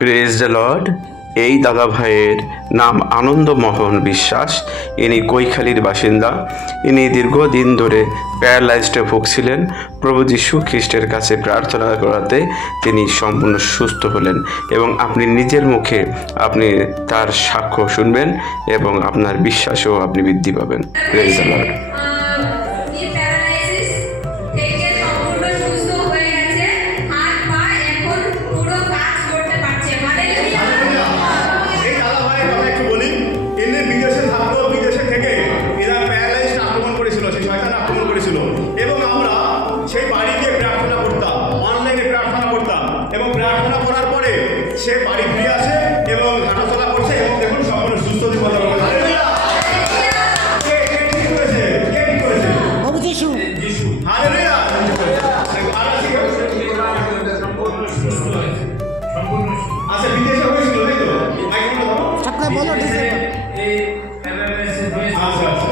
Praise the Lord এই দাদা ভাইয়ের নাম আনন্দমোহন বিশ্বাস। ইনি কৈখালির বাসিন্দা। ইনি দীর্ঘদিন ধরে প্যারালাইজডে ভুগছিলেন। প্রভু যীশু খ্রিস্টের কাছে প্রার্থনা করাতে তিনি সম্পূর্ণ সুস্থ হলেন এবং আপনি নিজের মুখে আপনি তার সাক্ষ্য শুনবেন এবং আপনার বিশ্বাসও আপনি বৃদ্ধি পাবেন। প্রেজ দ্য লর্ড আক্রমণ করেছিল এবং আমরা সেই বাড়ি গিয়ে প্রার্থনা করতাম অনলাইনে প্রার্থনা করতাম এবং প্রার্থনা করার পরে সে বাড়ি ফিরে আসে এবং হাঁটাচলা করছে এবং দেখুন সম্পূর্ণ সুস্থ জীবন? আচ্ছা বিদেশে হয়েছিল তাই তো বলো আচ্ছা আচ্ছা